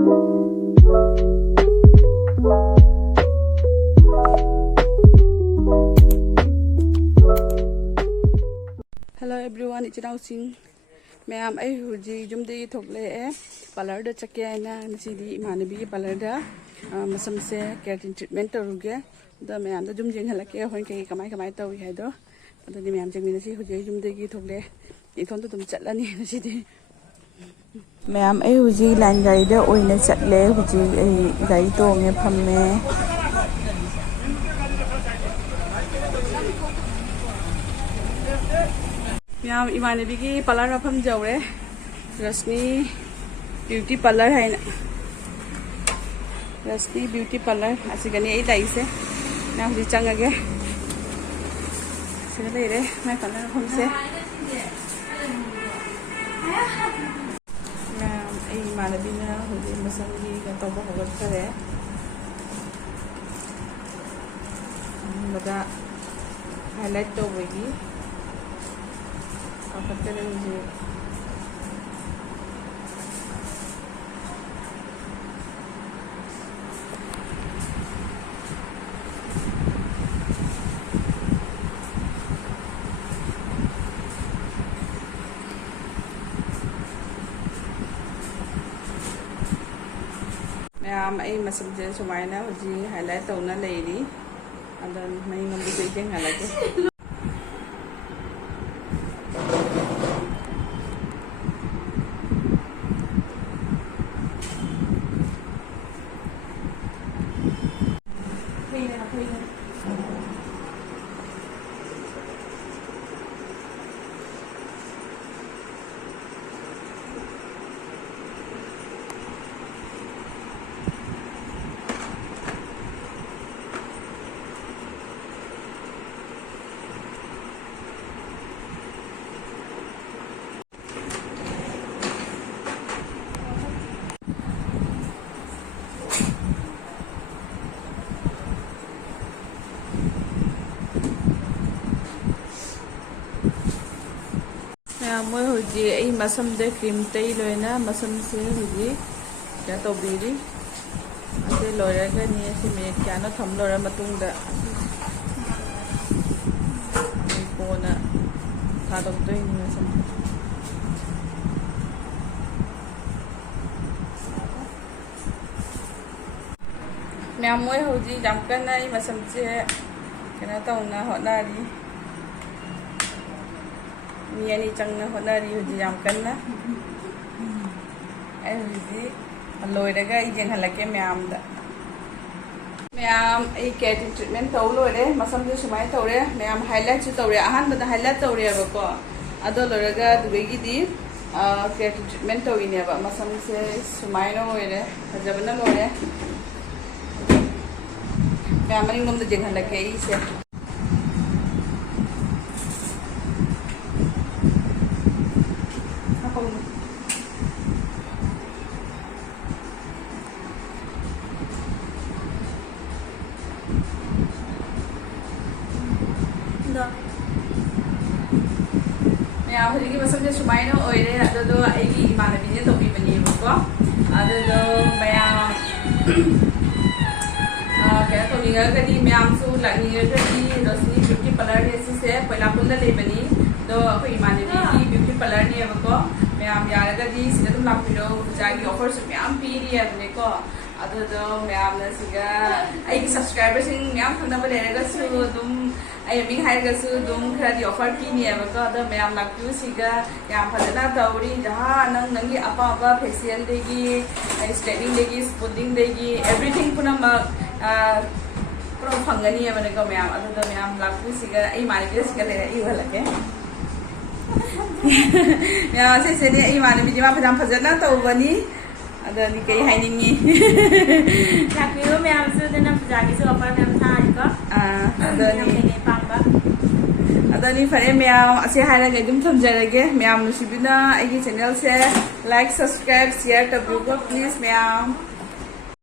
Hello everyone, it's now sing. Ma'am, I huji jumdi thokle parlor da chake na nasidi imanabi parlor da masam se keratin treatment taruge da ma'am da jum jing halake hon ke kamai tawi haido da di ma'am jangmi nasi huji jumdi gi thokle ithon to tum chatlani nasidi ma'am ai huji line gari da oina chatle huji ai gari to nge phamme ma'am imanabi gi parlor ra pham jawre Rasmi Beauty Parlor है ना Rasmi Beauty Parlor असिगनी ऐ लाइसे ना हुई चंगे सिगले रे मैं parlour हम से ना ऐ मानवी ना हुई मसंगी का तो बहुत करे बता हाईलाइट तो होगी और पत्ते मुझे मैम आई मसमजे सुमायना हुजी हाईलाइट तौना लेरी अदन मई नंबी जें हालाके मैं हुजी आई मसम दे क्रीम तई लोइना मसम से हुजी क्या तो बीरी असे लोयरगा नि असे मे क्या न थम लोरा मतुंगदा कोना थादोक तो इन मसम मैं मोय हुजी जमकन आई मसम से केना तौना होनारी मियानी चंगना होनारी हुजी याम कन्ना ए हुजी लोयरगा इजें हलके मैम दा मैम ए केटिन ट्रीटमेंट तौ लोयरे मसम जे सुमाय तौरे मैम हाईलाइट सु तौरे अहान बदा हाईलाइट तौरे बको अदो लोयरगा दुबेगी दी केटिन ट्रीटमेंट तौइने बा मसम से सुमाय no Loyare हजबना Loyare ma'am मनिंग num the जें हलके ई से मैं हजिकी मसम जे सुमाइनो ओइरे अदो आइगी इमानबीने तो बिबनी बको अदो मैं क्या तो निगा कदी मैम सु लानिगा कदी रश्मि ब्यूटी पार्लर ने से पहला पुंदा लेबनी तो अखो इमानबी की ब्यूटी पार्लर ने बको मैम यारगदी सिदा तुम लापिरो जागी ऑफर सु मैम पीरी है को अदो मैम ने सिगा आई सब्सक्राइबर सिंग मैम खंदा लेरगा सु तुम आई मिंग हाइरगसु दुम खरादी ऑफर पीनी है बको अदो मैम लाक्यू सिगा याम फजना तौरी जहां नंग नंगी अपाबा फेशियल देगी स्ट्रेटनिंग देगी स्पूडिंग देगी एवरीथिंग पुनम पुनम फंगनी है बने को मैम अदो मैम लाक्यू सिगा आई मानिके सिगा ले ई हलके मैम से ने आई मानिबी जिमा फजम फजना तौबनी अदो नि कई हाइनिंगी लाक्यू मैम सु देना फजागी सु ऑफर मैम था को अदो नि अदनी फरे मैम असे हायरगे दुम थमजरगे मैम नुसिबिना आइगी चैनल से लाइक सब्सक्राइब शेयर तबुको प्लीज मैम।